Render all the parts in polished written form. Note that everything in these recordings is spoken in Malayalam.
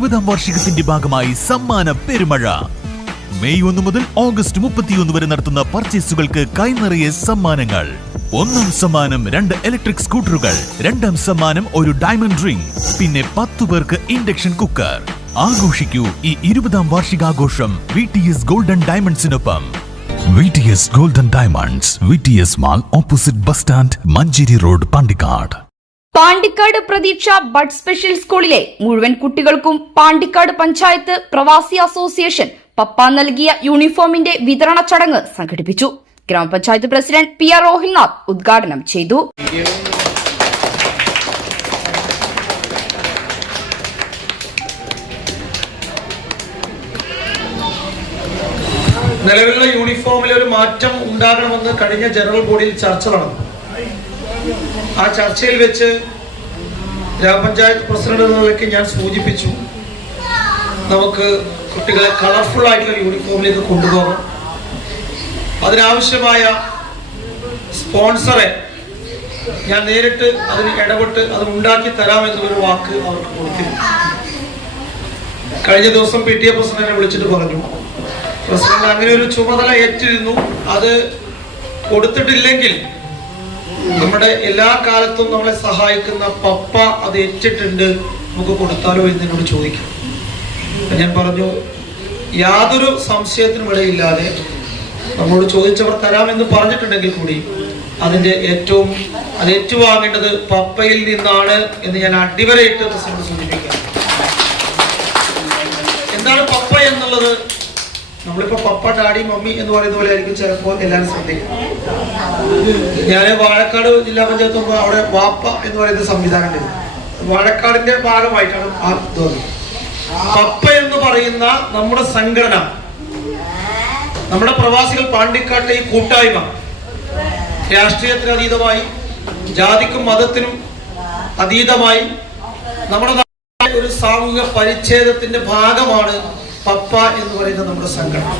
20ാം വാർഷികത്തിന്റെ ഭാഗമായി സമ്മാന പെരുമഴ. മെയ് 1 മുതൽ ഓഗസ്റ്റ് 31 വരെ നടത്തുന്ന പർച്ചേസുകൾക്ക് കൈനിറയെ സമ്മാനങ്ങൾ. 1ാം സമ്മാനം 2 ഇലക്ട്രിക് സ്കൂട്ടറുകൾ, 2ാം സമ്മാനം ഒരു ഡയമണ്ട് റിംഗ്, പിന്നെ 10 പേർക്ക് ഇൻഡക്ഷൻ കുക്കർ. ആഘോഷിക്കൂ ഈ 20ാം വാർഷികാഘോഷം VTS ഗോൾഡൻ ഡയമണ്ട്സിനൊപ്പം. VTS golden diamonds, VTS mall, opposite bus stand, Manjeri road, Pandikkad. Pandikkad Pratheeksha bud special സ്കൂളിലെ മുഴുവൻ കുട്ടികൾക്കും പാണ്ടിക്കാട് പഞ്ചായത്ത് പ്രവാസി അസോസിയേഷൻ പപ്പ നൽകിയ യൂണിഫോമിന്റെ വിതരണ ചടങ്ങ് സംഘടിപ്പിച്ചു. ഗ്രാമപഞ്ചായത്ത് പ്രസിഡന്റ് PR റോഹിൽനാഥ് ഉദ്ഘാടനം ചെയ്തു. നിലവിലുള്ള യൂണിഫോമിൽ ഒരു മാറ്റം ഉണ്ടാകണമെന്ന് കഴിഞ്ഞ ജനറൽ ബോഡിയിൽ ചർച്ച നടന്നു. ആ ചർച്ചയിൽ വെച്ച് ഗ്രാമപഞ്ചായത്ത് പ്രസിഡന്റ് എന്ന നിലയ്ക്ക് ഞാൻ സൂചിപ്പിച്ചു, നമുക്ക് കുട്ടികളെ കളർഫുൾ ആയിട്ടുള്ള യൂണിഫോമിലേക്ക് കൊണ്ടുപോകണം. അതിനാവശ്യമായ സ്പോൺസറെ ഞാൻ നേരിട്ട് അതിന് ഇടപെട്ട് അത് ഉണ്ടാക്കി തരാമെന്നൊരു വാക്ക് അവർക്ക് കൊടുത്തിരുന്നു. കഴിഞ്ഞ ദിവസം PTA പ്രസിഡന്റിനെ വിളിച്ചിട്ട് പറഞ്ഞു, പ്രസിഡന്റ് അങ്ങനെ ഒരു ചുമതല ഏറ്റിരുന്നു, അത് കൊടുത്തിട്ടില്ലെങ്കിൽ നമ്മുടെ എല്ലാ കാലത്തും നമ്മളെ സഹായിക്കുന്ന പപ്പ അത് ഏറ്റിട്ടുണ്ട്, നമുക്ക് കൊടുത്താലോ എന്ന് എന്നോട് ചോദിക്കും. ഞാൻ പറഞ്ഞു, യാതൊരു സംശയത്തിനും ഇടയില്ലാതെ നമ്മളോട് ചോദിച്ചവർ തരാമെന്ന് പറഞ്ഞിട്ടുണ്ടെങ്കിൽ കൂടി അതിന്റെ അത് ഏറ്റുവാങ്ങേണ്ടത് പപ്പയിൽ നിന്നാണ് എന്ന് ഞാൻ അടിവരയിട്ട് പ്രസിഡന്റ് സൂചിപ്പിക്കാം. എന്താണ് പപ്പ എന്നുള്ളത്? നമ്മളിപ്പോ പപ്പ, ഡാഡി, മമ്മി എന്ന് പറയുന്ന പോലെ ആയിരിക്കും ചിലപ്പോൾ എല്ലാവരും ശ്രദ്ധിക്കും. ഞാൻ വാഴക്കാട് ജില്ലാ പഞ്ചായത്ത് അവിടെ വാപ്പ എന്ന് പറയുന്ന സംവിധാനം ഉണ്ട്. വാഴക്കാടിന്റെ ഭാഗമായിട്ടാണ് ആ തോന്നുന്നത്. പപ്പ എന്ന് പറയുന്ന നമ്മുടെ സംഘടന, നമ്മുടെ പ്രവാസികൾ പാണ്ടിക്കാട്ടെ ഈ കൂട്ടായ്മ രാഷ്ട്രീയത്തിന് അതീതമായി, ജാതിക്കും മതത്തിനും അതീതമായി നമ്മുടെ ഒരു സാമൂഹിക പരിച്ഛേദത്തിന്റെ ഭാഗമാണ് പപ്പ എന്ന് പറയുന്ന നമ്മുടെ സംഘടന.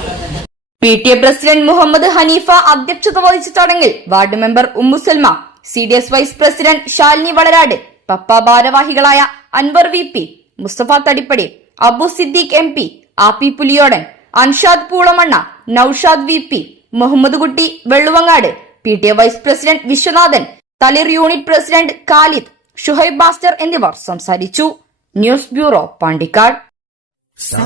PTA പ്രസിഡന്റ് മുഹമ്മദ് ഹനീഫ അധ്യക്ഷത വഹിച്ച ചടങ്ങിൽ ward member Ummusalma, CDS vice president Shalini Valarad, പപ്പ ഭാരവാഹികളായ Anvar VP, Musthafa Thadippadi, Abu Siddique MP, Appi Puliyodan, Anshad Poolamanna, Noushad VP, Muhammad Kutty Velluvangad, PTA vice president Viswanathan, Thalir unit president Khalid, Shuhaib master എന്നിവർ സംസാരിച്ചു. News bureau, Pandikkad. Sa